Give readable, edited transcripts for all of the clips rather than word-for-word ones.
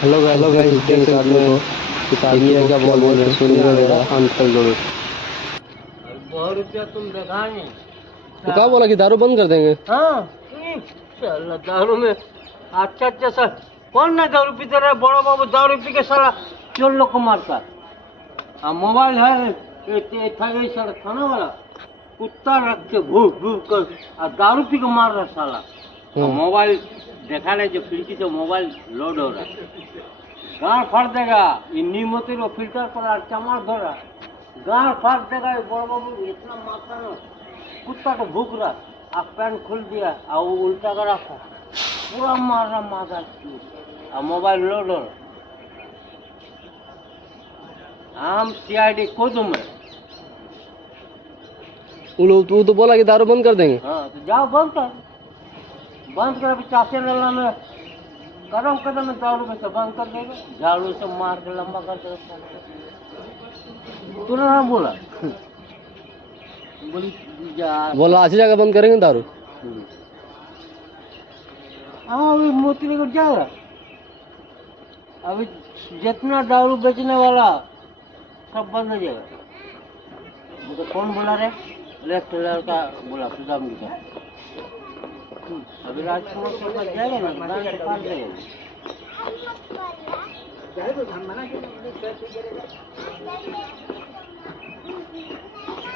Hello guys देख सकते हो इस आदमी क्या बोल रहे हैं सुनिए मेरा आंसर जरूर। 2 रुपया तुम दिखाएंगे तो क्या बोला कि दारू बंद कर देंगे। हाँ चल दारू में अच्छा सर कौन ना दारू पीते रहे बड़ा बाबू दारू पी के साला चोर लोग को मारता है। हाँ मोबाइल है ये सर थाना वाला कुत्ता रख के भूख भूख कर और दारू पी के मार रहा साला। और मोबाइल देखा नहीं जो खिड़की से मोबाइल लोड हो रहा है गाँव फाड़ देगा ये नीमती लो फिल्टर पर चमार धो रहा गाँव फाड़ देगा ये बड़ा बाबू इतना मात्रा में कुत्ता तो भूख रहा आप पैंट खोल दिया और वो उल्टा कर रखा पूरा मार रहा माता और मोबाइल लोड हो रहा हम सीआईडी को दूं मैं तू तो बोला कि दारू बंद कर देंगे। हाँ तो जाओ बंद कर अभी चाचे लल्ला में कदम कदम में दारू में से बंद कर देगा झाड़ू से मार के लंबा कर देगा तूने ना बोला बोली बोला अच्छी जगह बंद करेंगे दारू। हाँ अभी मोती को जाएगा अभी जितना दारू बेचने वाला सब बंद हो जाएगा। मुझे कौन बोला रे लेफ्ट का बोला सुदाम जी का अभी राजकुमार के पास जाएगा ना गांव से काट देगा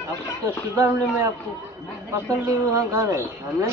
अब तो सुदाम में आपको पसंद भी वहाँ घर है हमने